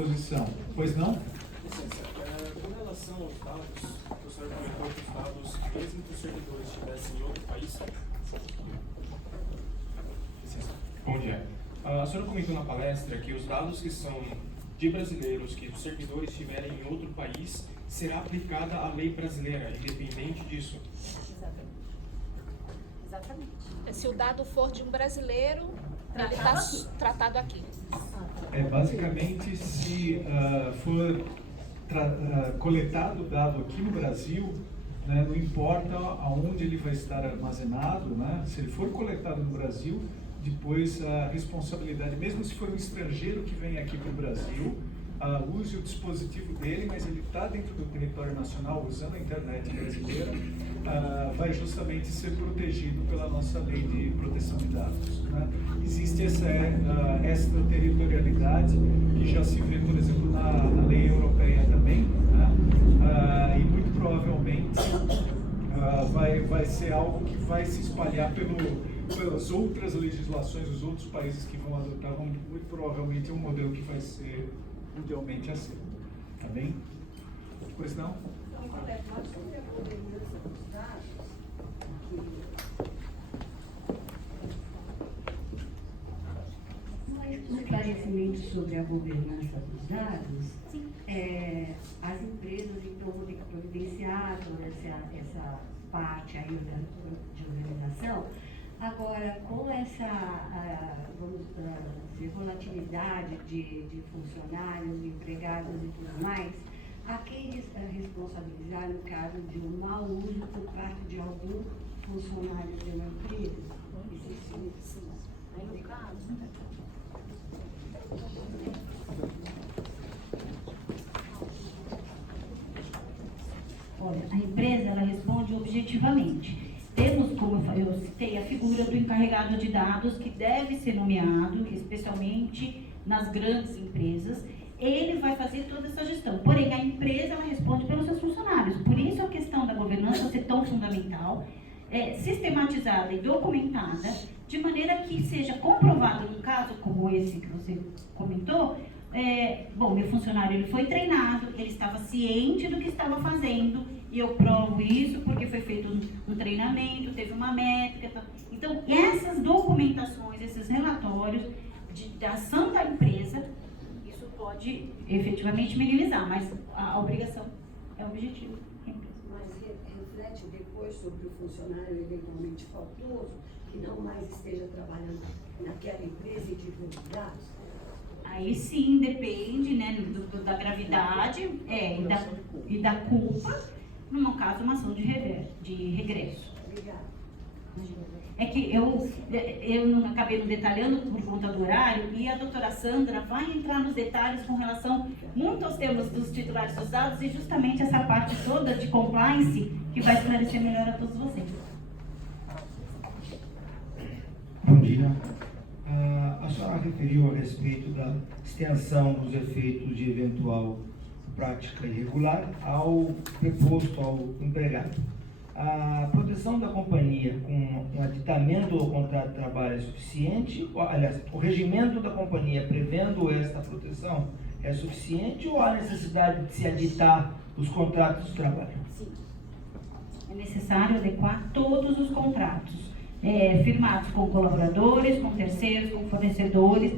disposição. Pois não? Licença, com relação aos dados, o senhor comentou que os dados, mesmo que os servidores estivessem em outro país. Licença. Bom dia. A senhora comentou na palestra que os dados que são de brasileiros, que os servidores estiverem em outro país, será aplicada a lei brasileira, independente disso. Exatamente. Se o dado for de um brasileiro, ele está tratado aqui. Basicamente, se for coletado o dado aqui no Brasil, né, não importa aonde ele vai estar armazenado, né, se ele for coletado no Brasil, depois a responsabilidade, mesmo se for um estrangeiro que vem aqui para o Brasil, use o dispositivo dele, mas ele está dentro do território nacional, usando a internet brasileira, vai justamente ser protegido pela nossa lei de proteção de dados. Né? Existe essa extraterritorialidade que já se vê, por exemplo, na lei europeia também, né? E muito provavelmente vai ser algo que vai se espalhar pelas outras legislações, os outros países que vão adotar, muito provavelmente é um modelo que vai ser mundialmente aceito. Tá bem? Pois não? Um esclarecimento sobre a governança dos dados. As empresas então vão ter que providenciar toda essa parte aí de organização. Agora, com essa vamos dizer, volatilidade de funcionários, de empregados e tudo mais, a quem responsabilizar no caso de um mau uso por parte de algum funcionário de uma empresa? Aí no caso, olha, a empresa ela responde objetivamente. Temos, como eu citei, a figura do encarregado de dados que deve ser nomeado, especialmente nas grandes empresas. Ele vai fazer toda essa gestão. Porém, a empresa ela responde pelos seus funcionários. Por isso a questão da governança ser tão fundamental, sistematizada e documentada, de maneira que seja comprovado num caso como esse que você comentou. Bom, meu funcionário ele foi treinado, ele estava ciente do que estava fazendo, e eu provo isso porque foi feito um treinamento, teve uma métrica. Então, essas documentações, esses relatórios da ação da empresa, isso pode efetivamente minimizar, mas a obrigação é o objetivo. Mas reflete depois sobre o funcionário eventualmente faltoso, que não mais esteja trabalhando naquela empresa e divulgue dados? Aí sim, depende, né, da gravidade e da culpa. No meu caso, uma ação de regresso. Obrigada. É que eu não acabei não detalhando por conta do horário, e a doutora Sandra vai entrar nos detalhes com relação muito aos temas dos titulares dos dados, e justamente essa parte toda de compliance que vai esclarecer melhor a todos vocês. Bom dia. A senhora referiu a respeito da extensão dos efeitos de eventual prática irregular ao preposto ao empregado. A proteção da companhia com um aditamento ao contrato de trabalho é suficiente? Aliás, o regimento da companhia prevendo esta proteção é suficiente, ou há necessidade de se aditar os contratos de trabalho? Sim. É necessário adequar todos os contratos firmados com colaboradores, com terceiros, com fornecedores,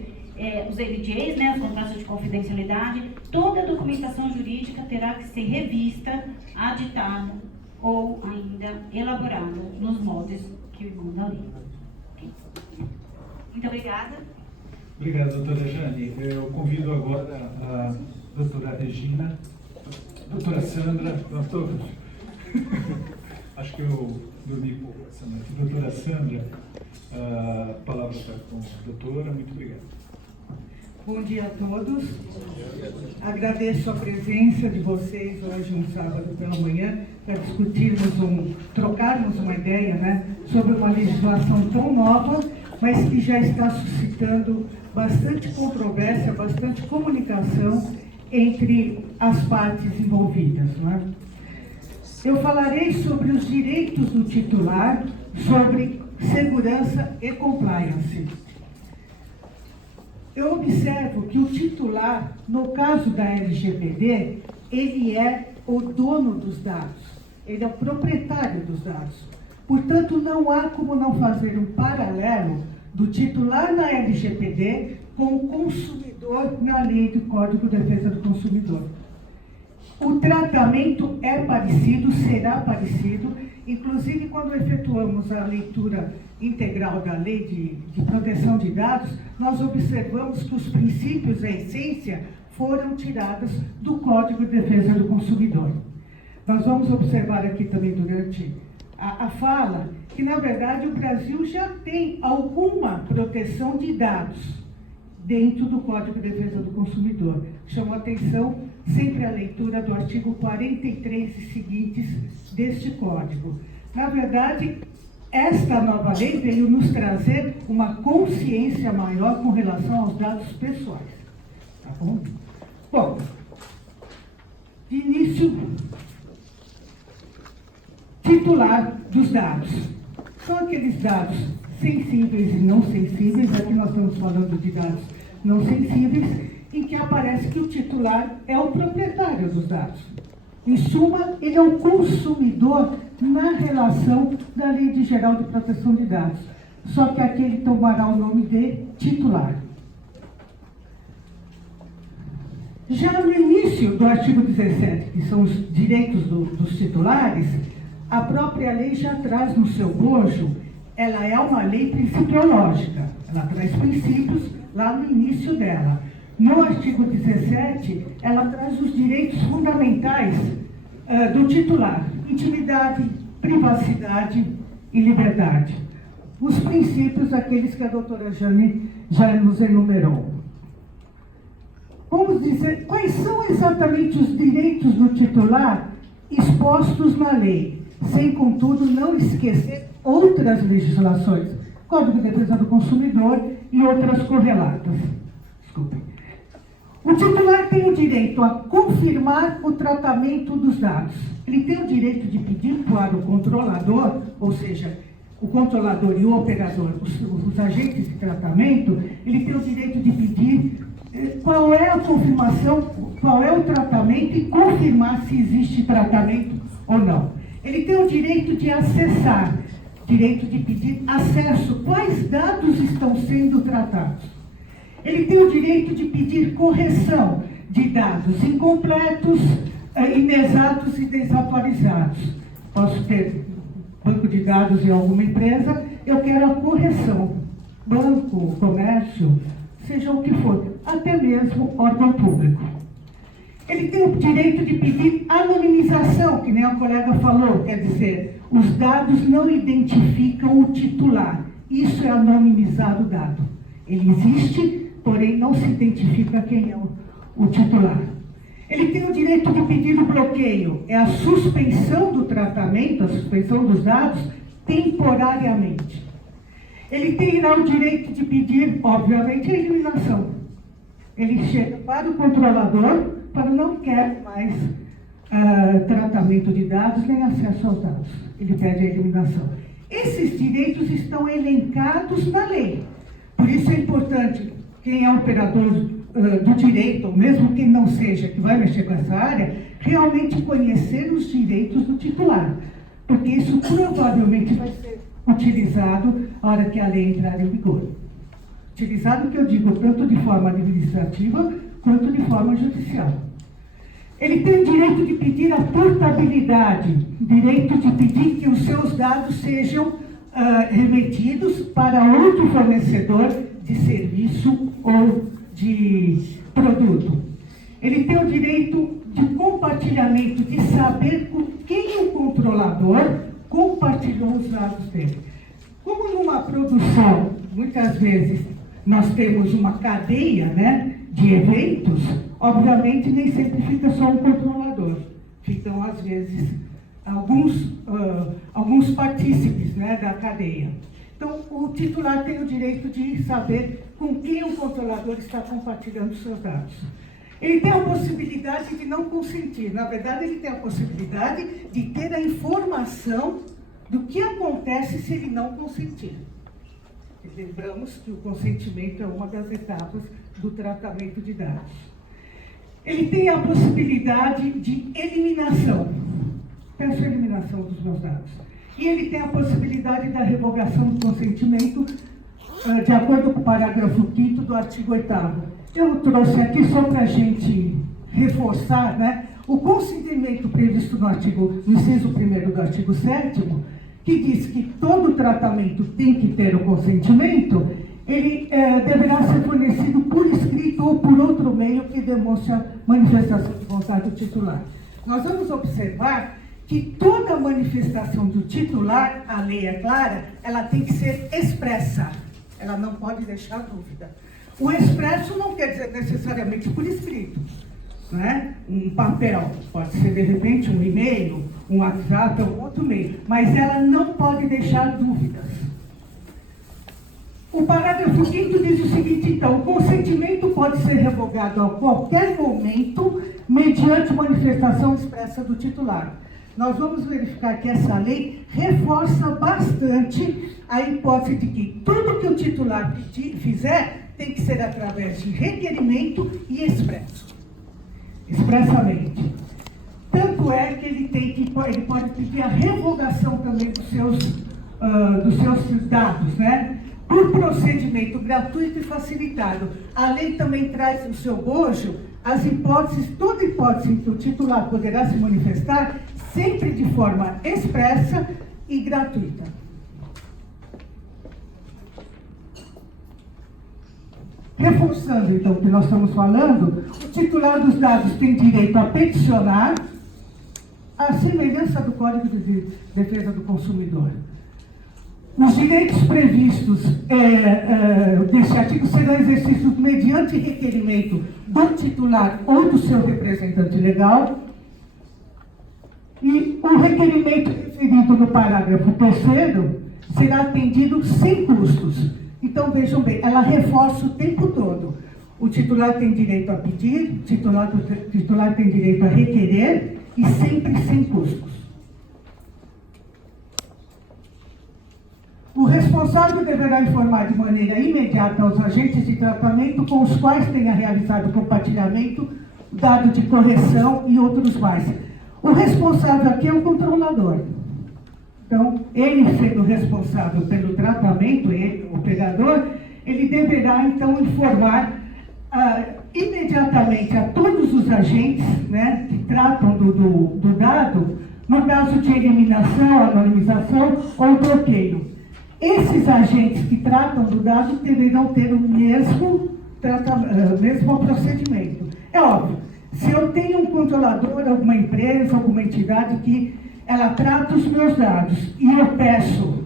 os NDAs, né, os contratos de confidencialidade. Toda a documentação jurídica terá que ser revista, aditada ou ainda elaborada nos moldes que manda a lei. Okay. Muito obrigada. Obrigado, doutora Jane. Eu convido agora a doutora Regina, doutora Sandra, acho que eu dormi pouco essa noite. Doutora Sandra, a palavra está com a doutora. Muito obrigado. Bom dia a todos. Agradeço a presença de vocês hoje, um sábado pela manhã, para trocarmos uma ideia, né, sobre uma legislação tão nova, mas que já está suscitando bastante controvérsia, bastante comunicação entre as partes envolvidas. Né? Eu falarei sobre os direitos do titular, sobre segurança e compliance. eu observo que o titular, no caso da LGPD, ele é o dono dos dados, ele é o proprietário dos dados. Portanto, não há como não fazer um paralelo do titular na LGPD com o consumidor na Lei do Código de Defesa do Consumidor. O tratamento é parecido, será parecido, inclusive quando efetuamos a leitura integral da Lei de Proteção de Dados, nós observamos que os princípios, a essência, foram tirados do Código de Defesa do Consumidor. Nós vamos observar aqui também durante a fala que, na verdade, o Brasil já tem alguma proteção de dados dentro do Código de Defesa do Consumidor. Chamou a atenção sempre a leitura do artigo 43 e seguintes deste Código. Na verdade, esta nova lei veio nos trazer uma consciência maior com relação aos dados pessoais. Tá bom? Bom, de início, titular dos dados. São aqueles dados sensíveis e não sensíveis, aqui nós estamos falando de dados não sensíveis, em que aparece que o titular é o proprietário dos dados. Em suma, ele é o consumidor na relação da Lei Geral de Proteção de Dados. Só que aqui ele tomará o nome de titular. Já no início do artigo 17, que são os direitos dos titulares, a própria lei já traz no seu bojo, ela é uma lei principiológica, ela traz princípios lá no início dela. No artigo 17, ela traz os direitos fundamentais do titular: intimidade, privacidade e liberdade. Os princípios, aqueles que a doutora Jane já nos enumerou. Vamos dizer, quais são exatamente os direitos do titular expostos na lei, sem, contudo, não esquecer outras legislações, Código de Defesa do Consumidor e outras correlatas. Desculpem. O titular tem o direito a confirmar o tratamento dos dados. Ele tem o direito de pedir para o controlador, ou seja, o controlador e o operador, os agentes de tratamento, ele tem o direito de pedir qual é a confirmação, qual é o tratamento e confirmar se existe tratamento ou não. Ele tem o direito de acessar, direito de pedir acesso, quais dados estão sendo tratados. Ele tem o direito de pedir correção de dados incompletos, inexatos e desatualizados. Posso ter banco de dados em alguma empresa, eu quero a correção. Banco, comércio, seja o que for, até mesmo órgão público. Ele tem o direito de pedir anonimização, que nem a colega falou, quer dizer, os dados não identificam o titular. Isso é anonimizar o dado. Ele existe, porém não se identifica quem é o titular. Ele tem o direito de pedir o bloqueio, é a suspensão do tratamento, a suspensão dos dados, temporariamente. Ele terá o direito de pedir, obviamente, a eliminação. Ele chega para o controlador, para não quer mais tratamento de dados, nem acesso aos dados. Ele pede a eliminação. Esses direitos estão elencados na lei. Por isso é importante, quem é operador do direito, ou mesmo quem não seja, que vai mexer com essa área, realmente conhecer os direitos do titular. Porque isso provavelmente vai ser utilizado na hora que a lei entrar em vigor. Utilizado, que eu digo, tanto de forma administrativa, quanto de forma judicial. Ele tem o direito de pedir a portabilidade, direito de pedir que os seus dados sejam remetidos para outro fornecedor de serviço ou de produto. Ele tem o direito de compartilhamento, de saber com quem o controlador compartilhou os dados dele. Como numa produção, muitas vezes, nós temos uma cadeia, né, de eventos, obviamente nem sempre fica só um controlador. Ficam, às vezes, alguns partícipes, né, da cadeia. Então, o titular tem o direito de saber com quem o controlador está compartilhando seus dados. Ele tem a possibilidade de não consentir. Na verdade, ele tem a possibilidade de ter a informação do que acontece se ele não consentir. E lembramos que o consentimento é uma das etapas do tratamento de dados. Ele tem a possibilidade de eliminação. Peço a eliminação dos meus dados. E ele tem a possibilidade da revogação do consentimento, de acordo com o parágrafo 5º do artigo 8º. Eu trouxe aqui só para a gente reforçar, né, o consentimento previsto no inciso 1º do artigo 7º, que diz que todo tratamento tem que ter o consentimento, ele deverá ser fornecido por escrito ou por outro meio que demonstre a manifestação de vontade do titular. Nós vamos observar que toda manifestação do titular, a lei é clara, ela tem que ser expressa, ela não pode deixar dúvida. O expresso não quer dizer necessariamente por escrito, né? Um papel, pode ser de repente um e-mail, um WhatsApp ou outro meio, mas ela não pode deixar dúvidas. O parágrafo 5º diz o seguinte, então, o consentimento pode ser revogado a qualquer momento mediante manifestação expressa do titular. Nós vamos verificar que essa lei reforça bastante a hipótese de que tudo que o titular fizer tem que ser através de requerimento e expressamente. Tanto é que ele pode pedir a revogação também dos seus dados, né? Por procedimento gratuito e facilitado. A lei também traz no seu bojo as hipóteses, toda hipótese em que o titular poderá se manifestar, sempre de forma expressa e gratuita. Reforçando, então, o que nós estamos falando, o titular dos dados tem direito a peticionar, a semelhança do Código de Defesa do Consumidor. Os direitos previstos desse artigo serão exercidos mediante requerimento do titular ou do seu representante legal. E o requerimento referido no parágrafo 3º será atendido sem custos. Então, vejam bem, ela reforça o tempo todo. O titular tem direito a pedir, o titular tem direito a requerer e sempre sem custos. O responsável deverá informar de maneira imediata aos agentes de tratamento com os quais tenha realizado compartilhamento, dado de correção e outros mais. O responsável aqui é o controlador. Então, ele sendo responsável pelo tratamento, ele, o operador, ele deverá, então, informar imediatamente a todos os agentes, né, que tratam do dado, no caso de eliminação, anonimização ou bloqueio. Esses agentes que tratam do dado deverão ter o mesmo procedimento. É óbvio, se eu tenho um controlador, alguma empresa, alguma entidade que ela trata os meus dados e eu peço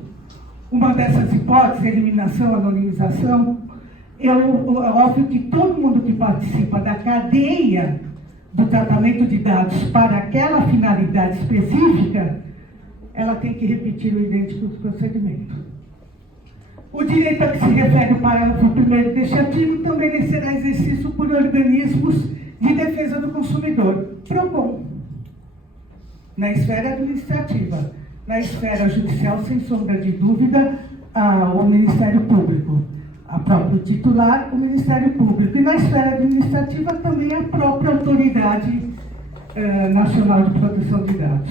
uma dessas hipóteses, eliminação, anonimização, é óbvio que todo mundo que participa da cadeia do tratamento de dados para aquela finalidade específica, ela tem que repetir o idêntico procedimento. O direito a que se refere o parágrafo 1º deste artigo também será exercido por organismos de defesa do consumidor, PROCON, na esfera administrativa, na esfera judicial, sem sombra de dúvida, o Ministério Público, a própria titular, o Ministério Público, e na esfera administrativa também a própria Autoridade Nacional de Proteção de Dados.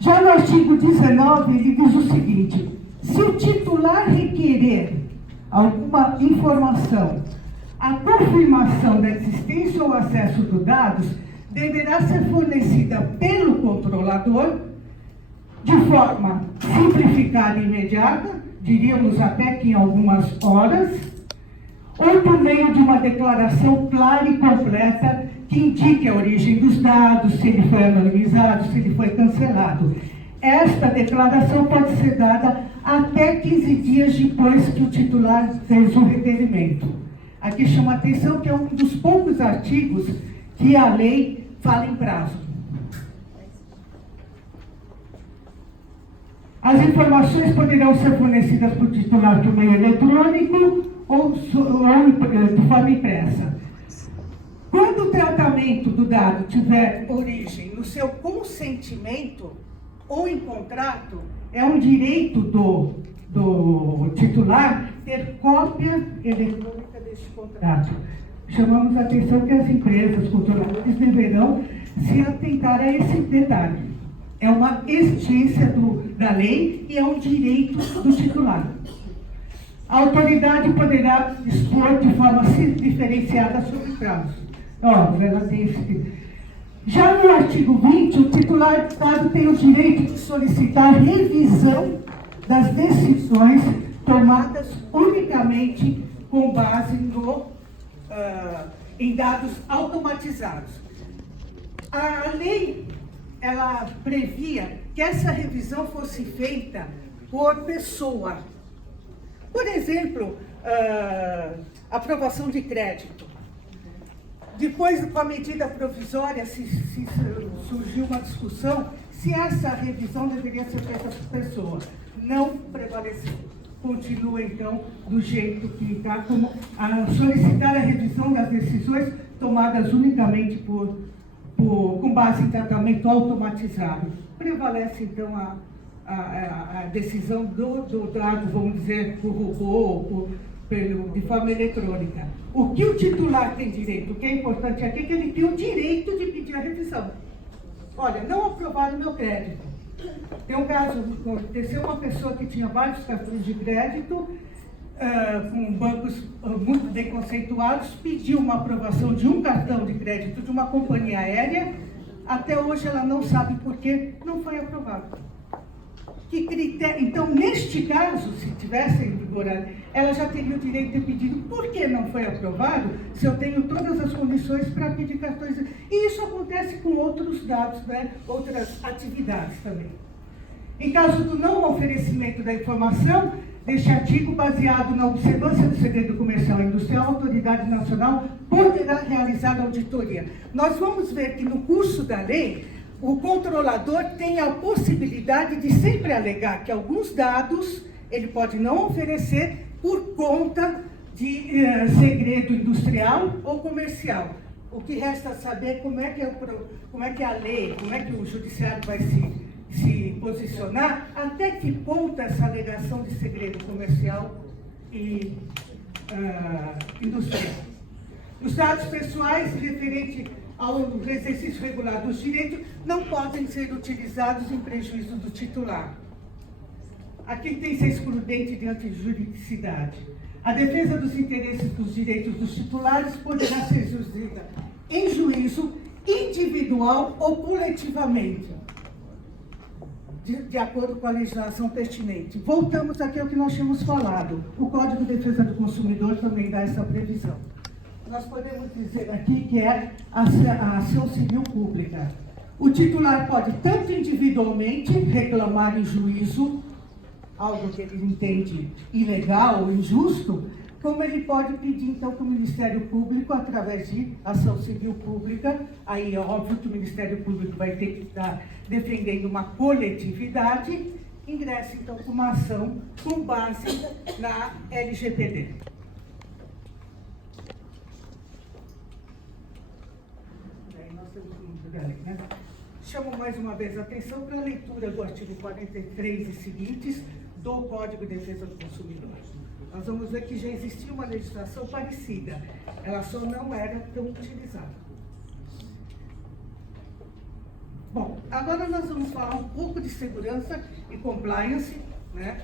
Já no artigo 19, ele diz o seguinte: se o titular requerer alguma informação, a confirmação da existência ou acesso dos dados deverá ser fornecida pelo controlador de forma simplificada e imediata, diríamos até que em algumas horas, ou por meio de uma declaração clara e completa que indique a origem dos dados, se ele foi anonimizado, se ele foi cancelado. Esta declaração pode ser dada até 15 dias depois que o titular fez o requerimento. Aqui chama a atenção que é um dos poucos artigos que a lei fala em prazo. As informações poderão ser fornecidas por titular por meio eletrônico ou de forma impressa. Quando o tratamento do dado tiver origem no seu consentimento ou em contrato, é um direito do titular ter cópia eletrônica deste contrato. Chamamos a atenção que as empresas controladoras deverão se atentar a esse detalhe. É uma exigência da lei e é um direito do titular. A autoridade poderá dispor de forma diferenciada sobre prazos. Óbvio, ela tem esse... Já no artigo 20, o titular do Estado tem o direito de solicitar revisão das decisões tomadas unicamente com base em dados automatizados. A lei, ela previa que essa revisão fosse feita por pessoa. Por exemplo, aprovação de crédito. Depois, com a medida provisória, surgiu uma discussão se essa revisão deveria ser feita por pessoa. Não prevaleceu. Continua, então, do jeito que está, como a solicitar a revisão das decisões tomadas unicamente com base em tratamento automatizado. Prevalece, então, a decisão do dado, vamos dizer, por robô, de forma eletrônica. O que o titular tem direito, o que é importante aqui é que ele tem o direito de pedir a revisão. Olha, não aprovaram meu crédito. Tem um caso, aconteceu uma pessoa que tinha vários cartões de crédito, com bancos muito bem conceituados, pediu uma aprovação de um cartão de crédito de uma companhia aérea, até hoje ela não sabe por que não foi aprovado. Que critério? Então, neste caso, se tivesse em vigor, ela já teria o direito de ter pedido por que não foi aprovado, se eu tenho todas as condições para pedir cartões. E isso acontece com outros dados, né? Outras atividades também. Em caso do não oferecimento da informação, deste artigo, baseado na observância do segredo comercial e industrial, a autoridade nacional poderá realizar auditoria. Nós vamos ver que no curso da lei, o controlador tem a possibilidade de sempre alegar que alguns dados ele pode não oferecer por conta de segredo industrial ou comercial. O que resta saber como é que a lei, como é que o judiciário vai se posicionar, até que ponto essa alegação de segredo comercial e industrial. Os dados pessoais referentes ao exercício regular dos direitos não podem ser utilizados em prejuízo do titular. Aqui tem que ser excludente diante de juridicidade. A defesa dos interesses dos direitos dos titulares poderá ser exercida em juízo individual ou coletivamente, de acordo com a legislação pertinente. Voltamos aqui ao que nós tínhamos falado. O Código de Defesa do Consumidor também dá essa previsão. Nós podemos dizer aqui que é a ação civil pública. O titular pode, tanto individualmente, reclamar em juízo, algo que ele entende ilegal ou injusto, como ele pode pedir, então, que o Ministério Público, através de ação civil pública, aí é óbvio que o Ministério Público vai ter que estar defendendo uma coletividade, ingresse, então, com uma ação com base na LGPD. Chamo mais uma vez a atenção para a leitura do artigo 43 e seguintes do Código de Defesa do Consumidor. Nós vamos ver que já existia uma legislação parecida, ela só não era tão utilizada. Bom, agora nós vamos falar um pouco de segurança e compliance, né?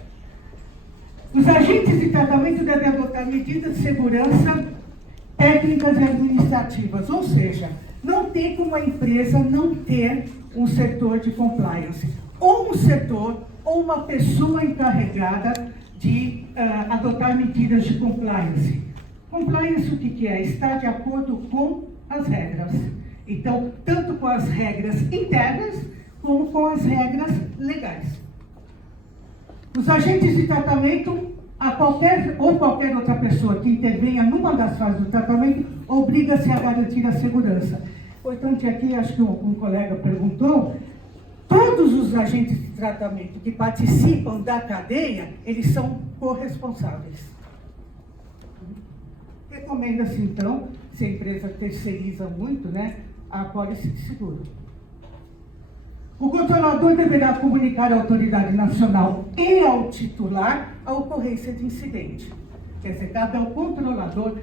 Os agentes de tratamento devem adotar medidas de segurança técnicas e administrativas, ou seja, não tem como a empresa não ter um setor de compliance, ou um setor, ou uma pessoa encarregada de adotar medidas de compliance. Compliance, o que é? Está de acordo com as regras. Então, tanto com as regras internas, como com as regras legais. Os agentes de tratamento, qualquer outra pessoa que intervenha numa das fases do tratamento, obriga-se a garantir a segurança. Portanto, aqui, acho que um colega perguntou, todos os agentes de tratamento que participam da cadeia, eles são corresponsáveis. Recomenda-se, então, se a empresa terceiriza muito, né, a pólice de seguro. O controlador deverá comunicar à autoridade nacional e ao titular a ocorrência de incidente. Quer dizer, cabe ao controlador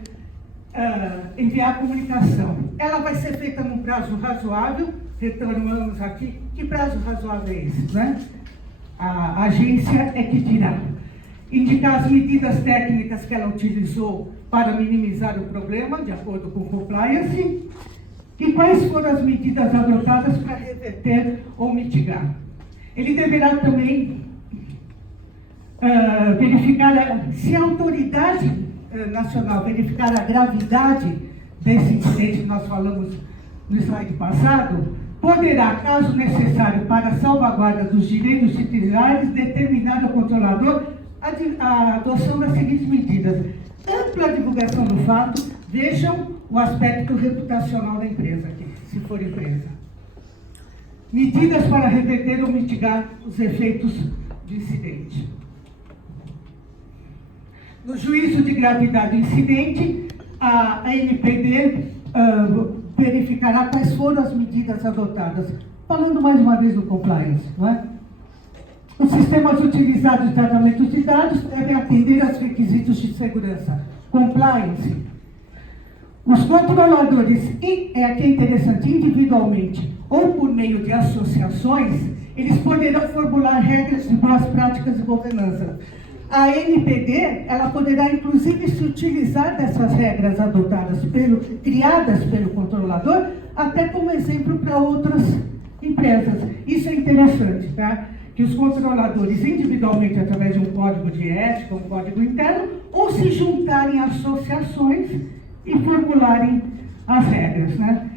enviar a comunicação. Ela vai ser feita num prazo razoável, retornamos aqui. Que prazo razoável é esse, né? A agência é que dirá. Indicar as medidas técnicas que ela utilizou para minimizar o problema, de acordo com o compliance, e quais foram as medidas adotadas para reverter ou mitigar. Ele deverá também verificar se a autoridade nacional verificar a gravidade desse incidente que nós falamos no slide passado, poderá, caso necessário para a salvaguarda dos direitos titulares, determinar ao controlador a adoção das seguintes medidas. Ampla divulgação do fato, vejam o aspecto reputacional da empresa aqui, se for empresa. Medidas para reverter ou mitigar os efeitos do incidente. No juízo de gravidade do incidente, a NPD verificará quais foram as medidas adotadas. Falando mais uma vez do compliance, não é? Os sistemas utilizados de tratamento de dados devem atender aos requisitos de segurança. Compliance. Os controladores, e aqui é interessante, individualmente ou por meio de associações, eles poderão formular regras de boas práticas de governança. A NPD, ela poderá inclusive se utilizar dessas regras adotadas, criadas pelo controlador, até como exemplo para outras empresas. Isso é interessante, tá? Que os controladores, individualmente, através de um código de ética, um código interno, ou se juntarem a associações e formularem as regras, né?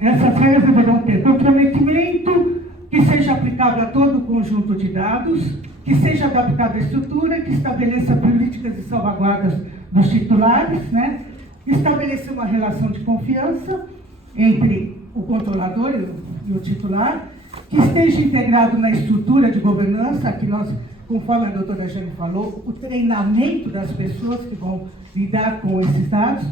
Essas regras deverão ter comprometimento, que seja aplicável a todo o conjunto de dados, que seja adaptada à estrutura, que estabeleça políticas de salvaguardas dos titulares, né? Estabelecer uma relação de confiança entre o controlador e o titular, que esteja integrado na estrutura de governança, que nós, conforme a doutora Jane falou, o treinamento das pessoas que vão lidar com esses dados,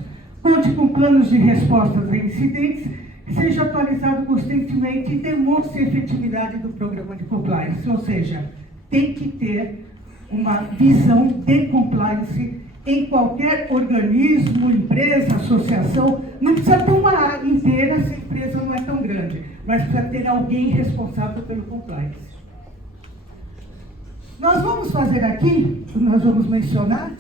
conte com planos de respostas a incidentes, seja atualizado constantemente e demonstre a efetividade do programa de compliance, ou seja, tem que ter uma visão de compliance em qualquer organismo, empresa, associação. Não precisa ter uma área inteira se a empresa não é tão grande, mas precisa ter alguém responsável pelo compliance. Nós vamos fazer aqui, nós vamos mencionar,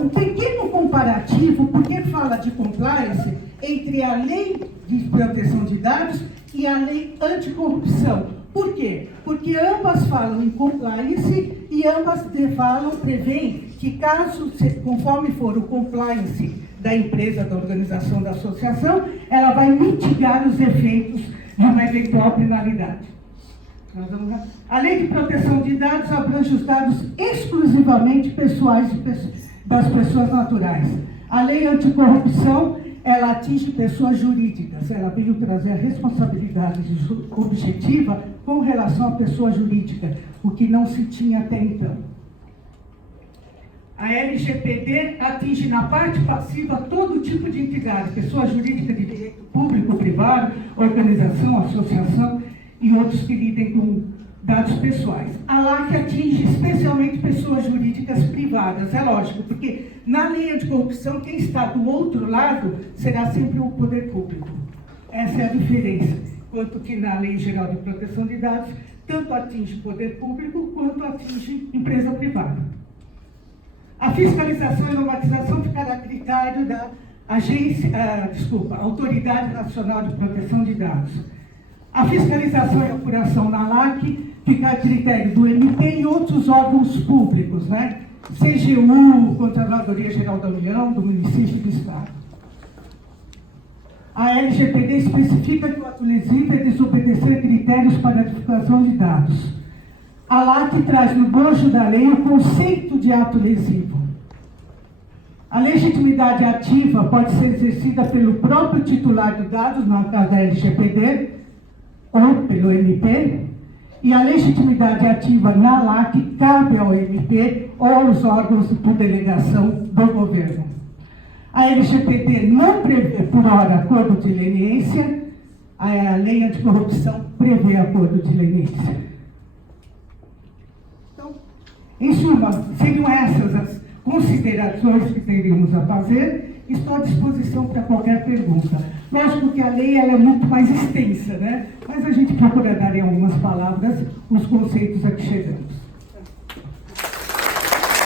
um pequeno comparativo, porque fala de compliance, entre a lei de proteção de dados e a lei anticorrupção. Por quê? Porque ambas falam em compliance e ambas prevêem que caso, conforme for o compliance da empresa, da organização, da associação, ela vai mitigar os efeitos de uma eventual penalidade. A lei de proteção de dados abrange os dados exclusivamente pessoais das pessoas naturais. A lei anticorrupção, ela atinge pessoas jurídicas. Ela veio trazer a responsabilidade objetiva com relação à pessoa jurídica, o que não se tinha até então. A LGPD atinge na parte passiva todo tipo de entidade, pessoa jurídica de direito público, privado, organização, associação e outros que lidem com dados pessoais. A LAC atinge especialmente pessoas jurídicas privadas, é lógico, porque na lei anticorrupção quem está do outro lado será sempre o poder público. Essa é a diferença, quanto que na Lei Geral de Proteção de Dados, tanto atinge poder público quanto atinge empresa privada. A fiscalização e normatização ficará a critério da Autoridade Nacional de Proteção de Dados. A fiscalização e apuração na LAC fica a critério do MP e outros órgãos públicos, né? CGU, Controladoria Geral da União, do município e do Estado. A LGPD especifica que o ato lesivo é desobedecer critérios para a divulgação de dados. A LAC traz no bojo da lei o conceito de ato lesivo. A legitimidade ativa pode ser exercida pelo próprio titular de dados, no caso da LGPD, ou pelo MP, e a legitimidade ativa na LAC cabe ao MP ou aos órgãos por delegação do governo. A LGPD não prevê, por hora, acordo de leniência. A lei anticorrupção prevê acordo de limites. Então, em suma, seriam essas as considerações que teríamos a fazer. Estou à disposição para qualquer pergunta. Lógico que a lei ela é muito mais extensa, né? Mas a gente procura dar em algumas palavras os conceitos a que chegamos.